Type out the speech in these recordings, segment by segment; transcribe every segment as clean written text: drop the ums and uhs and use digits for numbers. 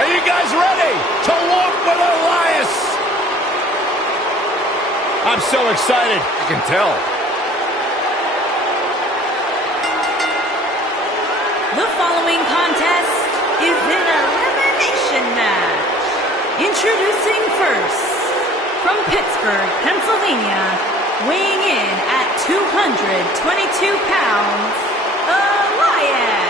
Are you guys ready to walk with Elias? I'm so excited. I can tell. The following contest is an elimination match. Introducing first, from Pittsburgh, Pennsylvania, weighing in at 222 pounds, Elias.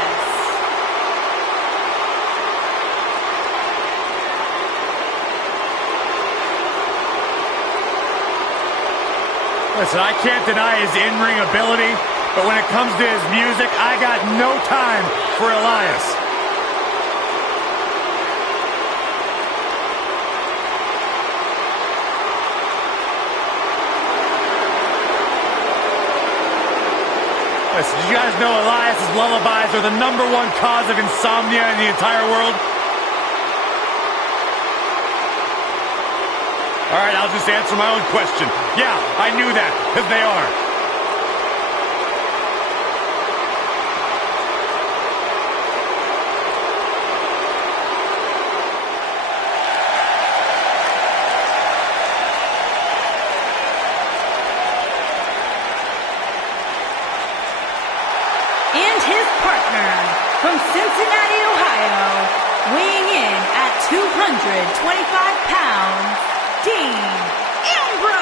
Listen, I can't deny his in-ring ability, but when it comes to his music, I got no time for Elias. Listen, did you guys know Elias's lullabies are the #1 cause of insomnia in the entire world? All right, I'll just answer my own question. Yeah, I knew that, because they are. And his partner, from Cincinnati, Ohio, weighing in at 225 pounds, Dean Ambrose.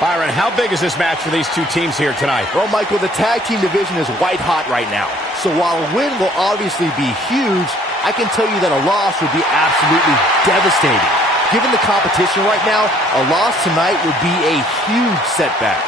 Byron, how big is this match for these two teams here tonight? Well, Michael, the tag team division is white hot right now. So while a win will obviously be huge, I can tell you that a loss would be absolutely devastating. Given the competition right now, a loss tonight would be a huge setback.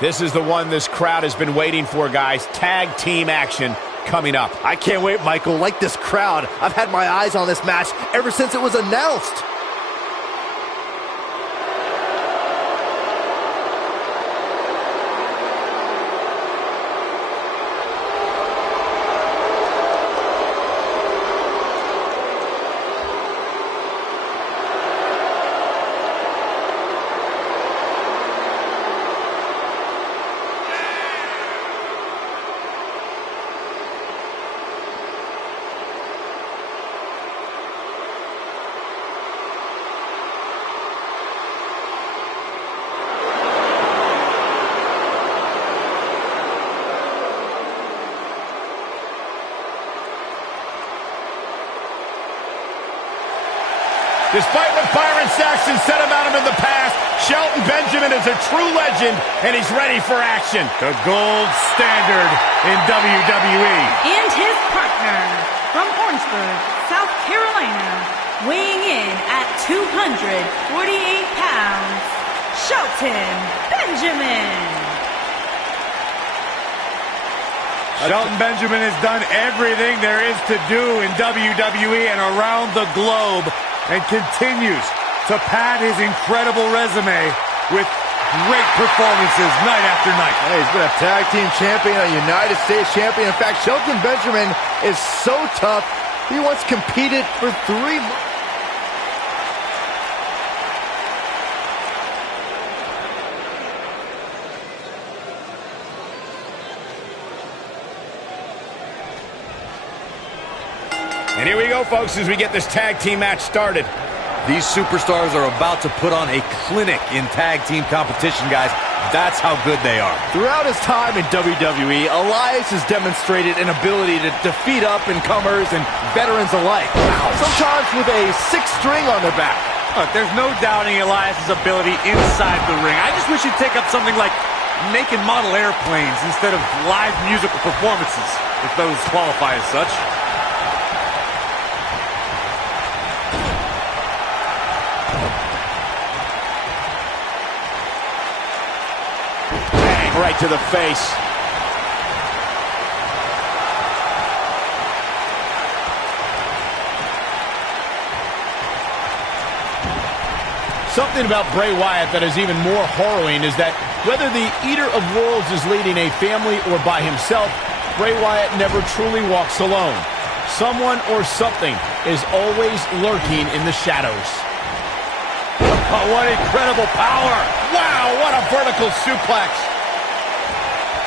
This is the one this crowd has been waiting for, guys. Tag team action coming up. I can't wait, Michael. Like this crowd, I've had my eyes on this match ever since it was announced. Despite what Byron Saxton said about him in the past, Shelton Benjamin is a true legend, and he's ready for action. The gold standard in WWE. And his partner, from Orangeburg, South Carolina, weighing in at 248 pounds, Shelton Benjamin. Shelton Benjamin has done everything there is to do in WWE and around the globe, and continues to pad his incredible resume with great performances night after night. Hey, he's been a tag team champion, a United States champion. In fact, Shelton Benjamin is so tough, He once competed for 3 months. And here we go, folks, as we get this tag team match started. These superstars are about to put on a clinic in tag team competition, guys. That's how good they are. Throughout his time in WWE, Elias has demonstrated an ability to defeat up-and-comers and veterans alike. Sometimes with a 6-string on their back. Look, there's no doubting Elias' ability inside the ring. I just wish he'd take up something like naked model airplanes instead of live musical performances, if those qualify as such. Right to the face. Something about Bray Wyatt that is even more harrowing is that whether the Eater of Worlds is leading a family or by himself, Bray Wyatt never truly walks alone. Someone or something is always lurking in the shadows. Oh, what incredible power! Wow, what a vertical suplex!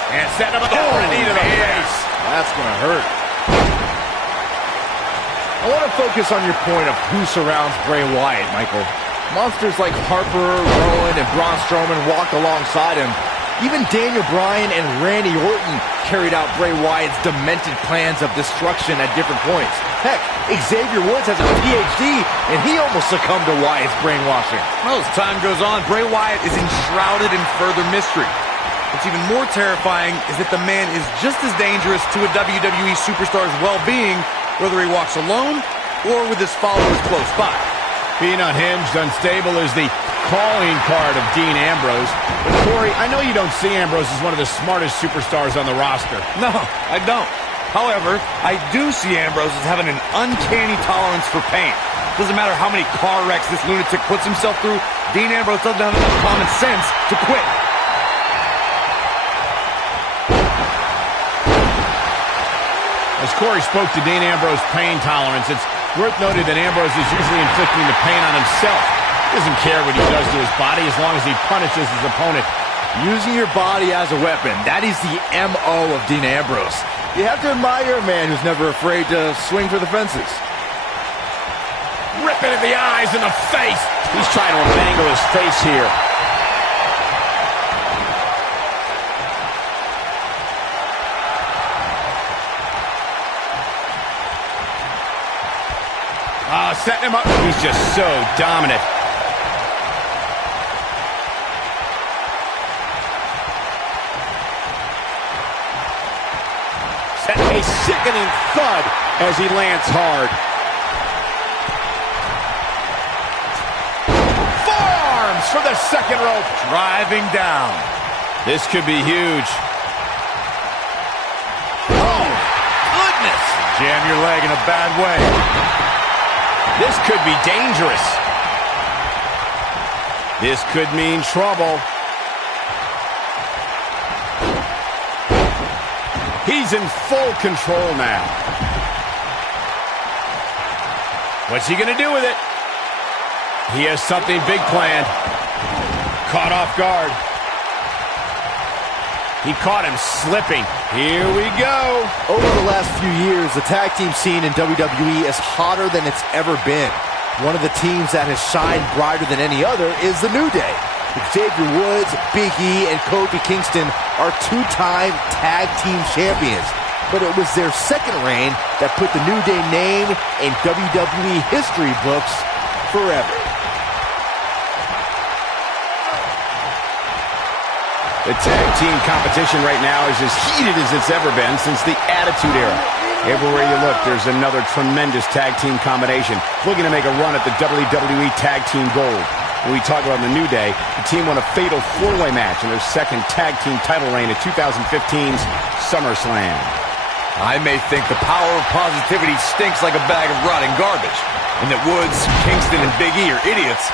And setting him up for a knee to the face. That's going to hurt. I want to focus on your point of who surrounds Bray Wyatt, Michael. Monsters like Harper, Rowan, and Braun Strowman walked alongside him. Even Daniel Bryan and Randy Orton carried out Bray Wyatt's demented plans of destruction at different points. Heck, Xavier Woods has a PhD, and he almost succumbed to Wyatt's brainwashing. Well, as time goes on, Bray Wyatt is enshrouded in further mystery. What's even more terrifying is that the man is just as dangerous to a WWE superstar's well-being, whether he walks alone or with his followers close by. Being unhinged, unstable is the calling card of Dean Ambrose. But Corey, I know you don't see Ambrose as one of the smartest superstars on the roster. No, I don't. However, I do see Ambrose as having an uncanny tolerance for pain. Doesn't matter how many car wrecks this lunatic puts himself through, Dean Ambrose doesn't have enough common sense to quit. As Corey spoke to Dean Ambrose's pain tolerance, it's worth noting that Ambrose is usually inflicting the pain on himself. He doesn't care what he does to his body as long as he punishes his opponent. Using your body as a weapon, that is the M.O. of Dean Ambrose. You have to admire a man who's never afraid to swing for the fences. Ripping at the eyes and the face. He's trying to mangle his face here. Setting him up. He's just so dominant. A sickening thud as he lands hard. Forearms for the second rope. Driving down. This could be huge. Oh, goodness. Jam your leg in a bad way. This could be dangerous. This could mean trouble. He's in full control now. What's he going to do with it? He has something big planned. Caught off guard. He caught him slipping. Here we go. Over the last few years, the tag team scene in WWE is hotter than it's ever been. One of the teams that has shined brighter than any other is the New Day. Xavier Woods, Big E, and Kofi Kingston are two-time tag team champions. But it was their second reign that put the New Day name in WWE history books forever. The tag team competition right now is as heated as it's ever been since the Attitude Era. Everywhere you look, there's another tremendous tag team combination looking to make a run at the WWE Tag Team Gold. When we talk about the New Day, the team won a fatal four-way match in their second tag team title reign at 2015's SummerSlam. I may think the power of positivity stinks like a bag of rotting garbage, and that Woods, Kingston, and Big E are idiots,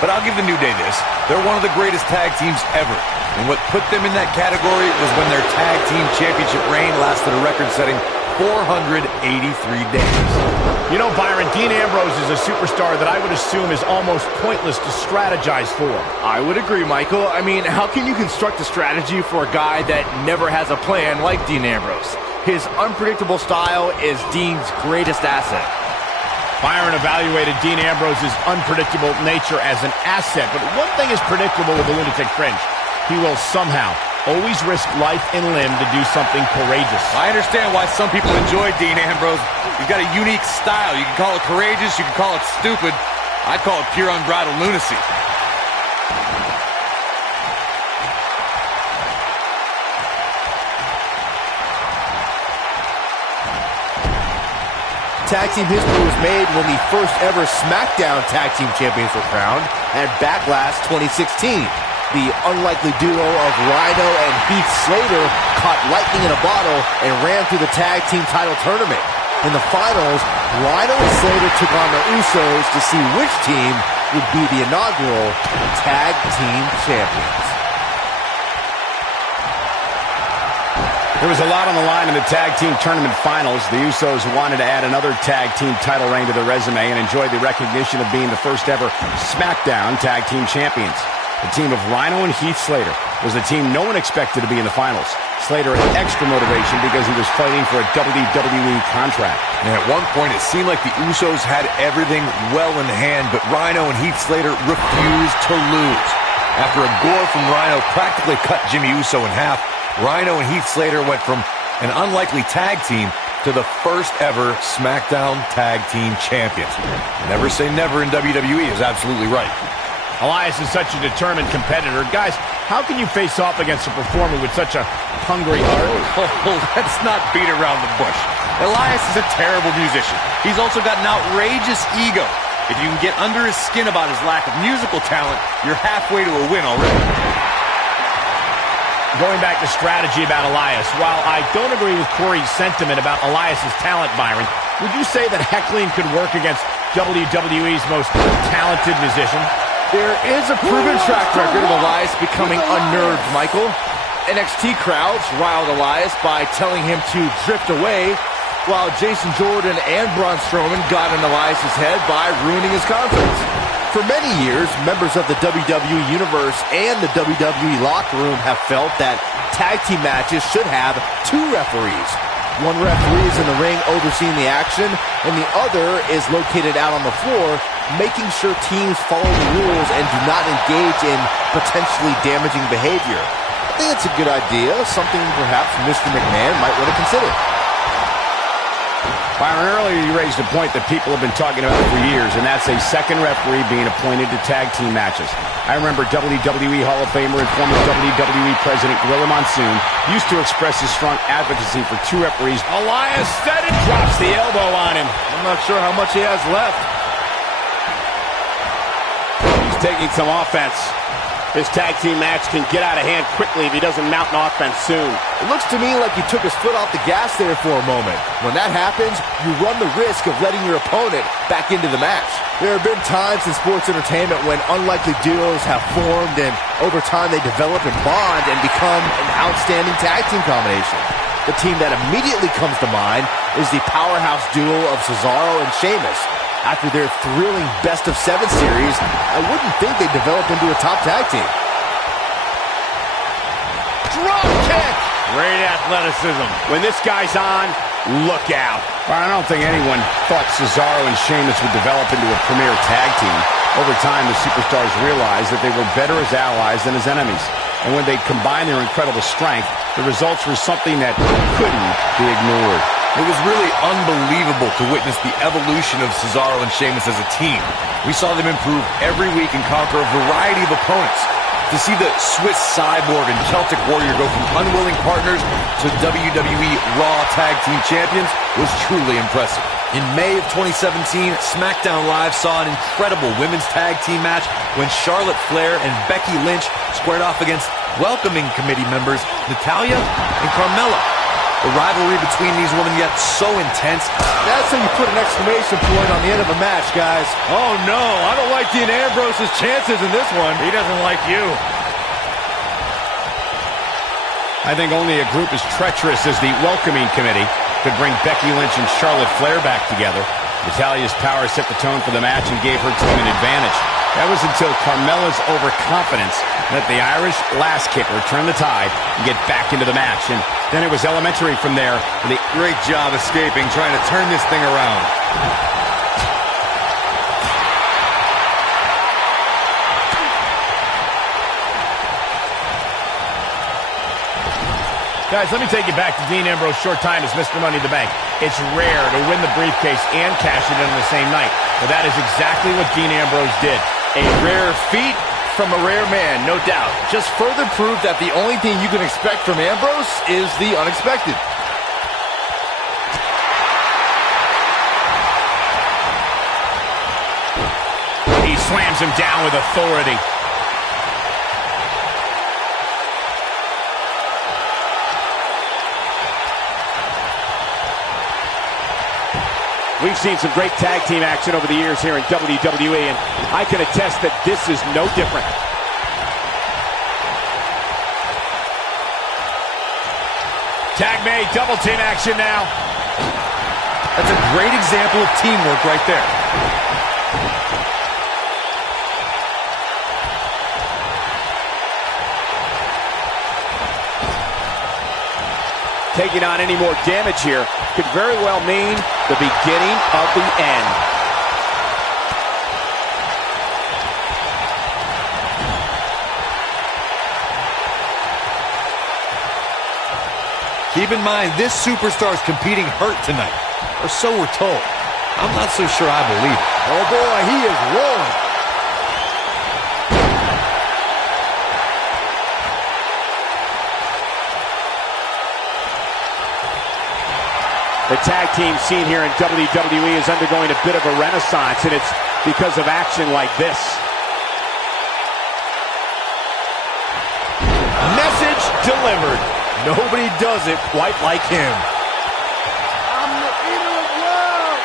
but I'll give the New Day this. They're one of the greatest tag teams ever. And what put them in that category was when their tag team championship reign lasted a record-setting 483 days. You know, Byron, Dean Ambrose is a superstar that I would assume is almost pointless to strategize for. I would agree, Michael. I mean, how can you construct a strategy for a guy that never has a plan like Dean Ambrose? His unpredictable style is Dean's greatest asset. Byron evaluated Dean Ambrose's unpredictable nature as an asset, but one thing is predictable with the Lunatic Fringe. He will somehow always risk life and limb to do something courageous. I understand why some people enjoy Dean Ambrose. He's got a unique style. You can call it courageous, you can call it stupid. I call it pure unbridled lunacy. Tag team history was made when the first ever SmackDown Tag Team Champions were crowned at Backlash 2016. The unlikely duo of Rhino and Heath Slater caught lightning in a bottle and ran through the tag team title tournament. In the finals, Rhino and Slater took on the Usos to see which team would be the inaugural tag team champions. There was a lot on the line in the tag team tournament finals. The Usos wanted to add another tag team title reign to their resume and enjoyed the recognition of being the first ever SmackDown Tag Team Champions. The team of Rhino and Heath Slater was the team no one expected to be in the finals. Slater had extra motivation because he was fighting for a WWE contract. And at one point, it seemed like the Usos had everything well in hand, but Rhino and Heath Slater refused to lose. After a gore from Rhino practically cut Jimmy Uso in half, Rhino and Heath Slater went from an unlikely tag team to the first ever SmackDown Tag Team Champions. Never say never in WWE is absolutely right. Elias is such a determined competitor. Guys, how can you face off against a performer with such a hungry heart? Oh, let's not beat around the bush. Elias is a terrible musician. He's also got an outrageous ego. If you can get under his skin about his lack of musical talent, you're halfway to a win already. Going back to strategy about Elias, while I don't agree with Corey's sentiment about Elias's talent, Byron, would you say that heckling could work against WWE's most talented musician? There is a proven track record of Elias becoming unnerved, Michael. NXT crowds riled Elias by telling him to drift away, while Jason Jordan and Braun Strowman got in Elias's head by ruining his confidence. For many years, members of the WWE Universe and the WWE locker room have felt that tag team matches should have two referees. One referee is in the ring overseeing the action, and the other is located out on the floor, making sure teams follow the rules and do not engage in potentially damaging behavior. I think it's a good idea, something perhaps Mr. McMahon might want to consider. Byron, earlier you raised a point that people have been talking about for years, and that's a second referee being appointed to tag team matches. I remember WWE Hall of Famer and former WWE President Gorilla Monsoon used to express his strong advocacy for two referees. Elias said it, drops the elbow on him. I'm not sure how much he has left. He's taking some offense. This tag team match can get out of hand quickly if he doesn't mount an offense soon. It looks to me like he took his foot off the gas there for a moment. When that happens, you run the risk of letting your opponent back into the match. There have been times in sports entertainment when unlikely duos have formed, and over time they develop and bond and become an outstanding tag team combination. The team that immediately comes to mind is the powerhouse duo of Cesaro and Sheamus. After their thrilling best-of-7 series, I wouldn't think they'd develop into a top tag team. Drop kick! Great athleticism. When this guy's on, look out. I don't think anyone thought Cesaro and Sheamus would develop into a premier tag team. Over time, the superstars realized that they were better as allies than as enemies. And when they combined their incredible strength, the results were something that couldn't be ignored. It was really unbelievable to witness the evolution of Cesaro and Sheamus as a team. We saw them improve every week and conquer a variety of opponents. To see the Swiss Cyborg and Celtic Warrior go from unwilling partners to WWE Raw Tag Team Champions was truly impressive. In May of 2017, SmackDown Live saw an incredible women's tag team match when Charlotte Flair and Becky Lynch squared off against welcoming committee members Natalya and Carmella. The rivalry between these women got so intense. That's how you put an exclamation point on the end of a match, guys. Oh no, I don't like Dean Ambrose's chances in this one. He doesn't like you. I think only a group as treacherous as the welcoming committee could bring Becky Lynch and Charlotte Flair back together. Natalya's power set the tone for the match and gave her team an advantage. That was until Carmella's overconfidence let the Irish last kicker turn the tide and get back into the match. And then it was elementary from there. Great job escaping, trying to turn this thing around. Guys, let me take you back to Dean Ambrose's short time as Mr. Money in the Bank. It's rare to win the briefcase and cash it in on the same night. But that is exactly what Dean Ambrose did. A rare feat from a rare man, no doubt. Just further proof that the only thing you can expect from Ambrose is the unexpected. He slams him down with authority. We've seen some great tag team action over the years here in WWE, and I can attest that this is no different. Tag made, double team action now. That's a great example of teamwork right there. Taking on any more damage here could very well mean the beginning of the end. Keep in mind, this superstar's competing hurt tonight. Or so we're told. I'm not so sure I believe it. Oh boy, he is rolling. The tag team scene here in WWE is undergoing a bit of a renaissance, and it's because of action like this. Message delivered. Nobody does it quite like him. I'm the eater of love.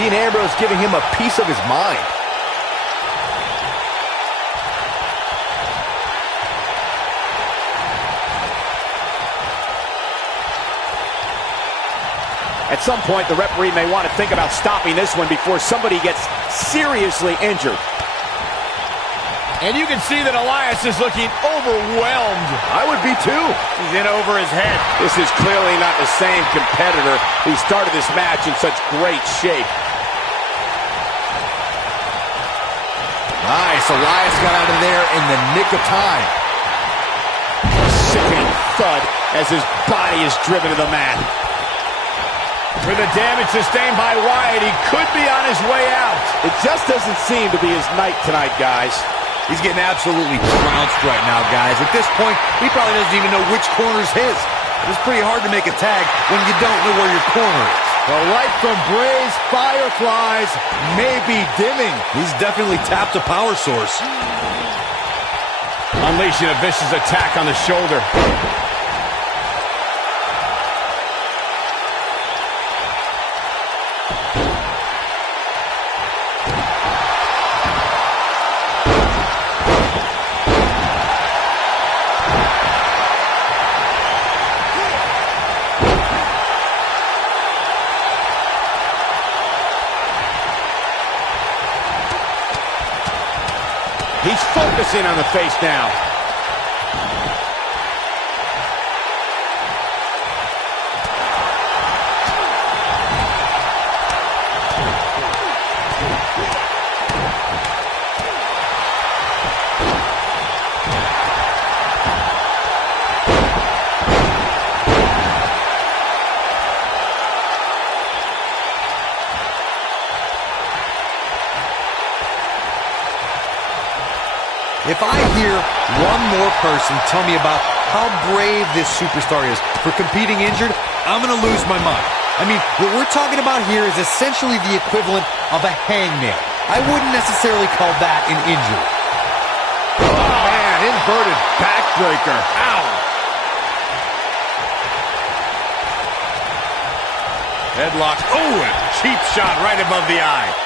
Dean Ambrose giving him a piece of his mind. At some point, the referee may want to think about stopping this one before somebody gets seriously injured. And you can see that Elias is looking overwhelmed. I would be too. He's in over his head. This is clearly not the same competitor who started this match in such great shape. Nice, Elias got out of there in the nick of time. A sickening thud as his body is driven to the mat. For the damage sustained by Wyatt, he could be on his way out. It just doesn't seem to be his night tonight, guys. He's getting absolutely trounced right now, guys. At this point, he probably doesn't even know which corner's his. It's pretty hard to make a tag when you don't know where your corner is. The light from Bray's fireflies may be dimming. He's definitely tapped a power source. Unleashing a vicious attack on the shoulder. He's focusing on the face now. If I hear one more person tell me about how brave this superstar is for competing injured, I'm going to lose my mind. I mean, what we're talking about here is essentially the equivalent of a hangnail. I wouldn't necessarily call that an injury. Oh, man, inverted backbreaker. Ow. Headlock. Oh, a cheap shot right above the eye.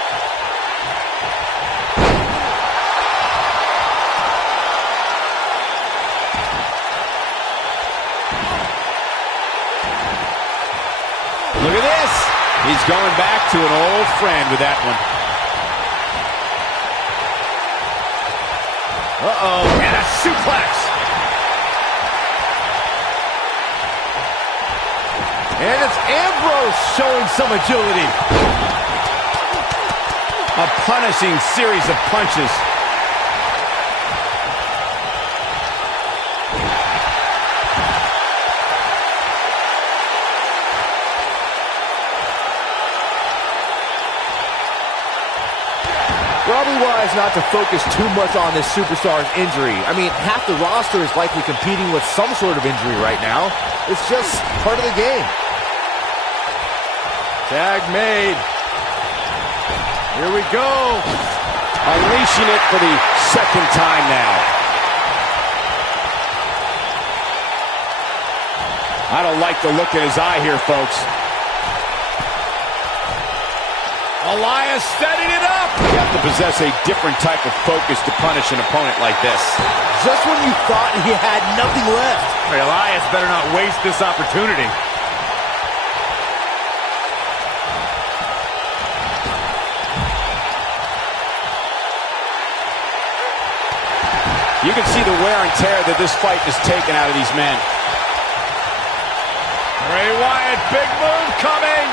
Look at this. He's going back to an old friend with that one. Uh-oh. And a suplex. And it's Ambrose showing some agility. A punishing series of punches. Probably wise not to focus too much on this superstar's injury. I mean, half the roster is likely competing with some sort of injury right now. It's just part of the game. Tag made. Here we go. Unleashing it for the second time now. I don't like the look in his eye here, folks. Elias setting it up. You have to possess a different type of focus to punish an opponent like this. Just when you thought he had nothing left. Elias better not waste this opportunity. You can see the wear and tear that this fight has taken out of these men. Bray Wyatt, big move coming.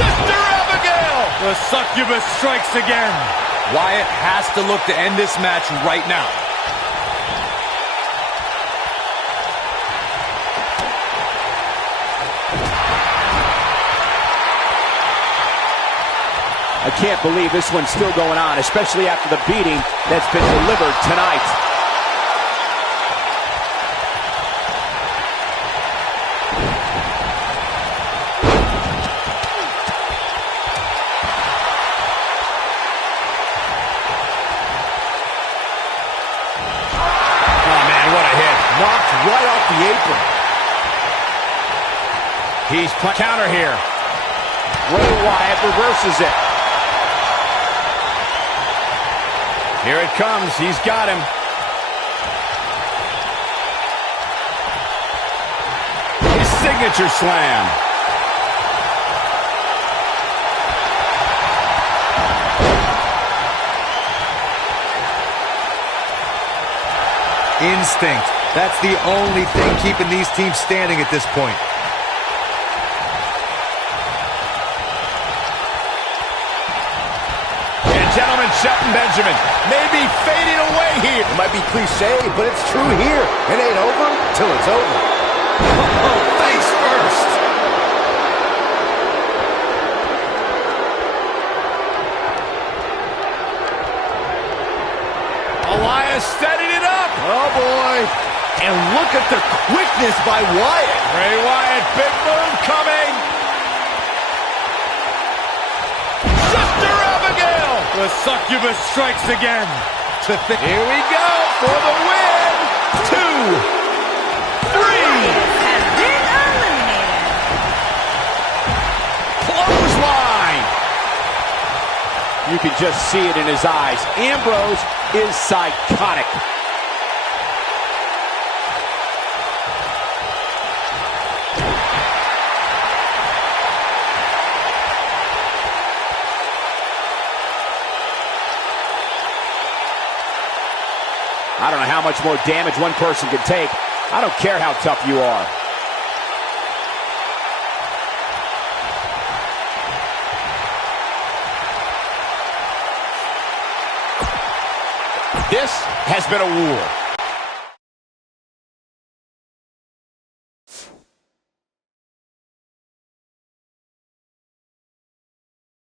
Sister Abigail. The succubus strikes again. Wyatt has to look to end this match right now. I can't believe this one's still going on, especially after the beating that's been delivered tonight. Oh, man, what a hit. Knocked right off the apron. He's counter here. Bray Wyatt reverses it. Here it comes. He's got him. His signature slam. Instinct. That's the only thing keeping these teams standing at this point. Gentlemen, Shelton Benjamin may be fading away here. It might be cliche, but it's true here. It ain't over till it's over. Oh, face first. Elias setting it up. Oh, boy. And look at the quickness by Wyatt. Bray Wyatt, big move coming. Sister Abigail. The succubus strikes again. Here we go for the win. 2, 3. Has been eliminated. Clothesline. You can just see it in his eyes. Ambrose is psychotic. I don't know how much more damage one person can take. I don't care how tough you are. This has been a war.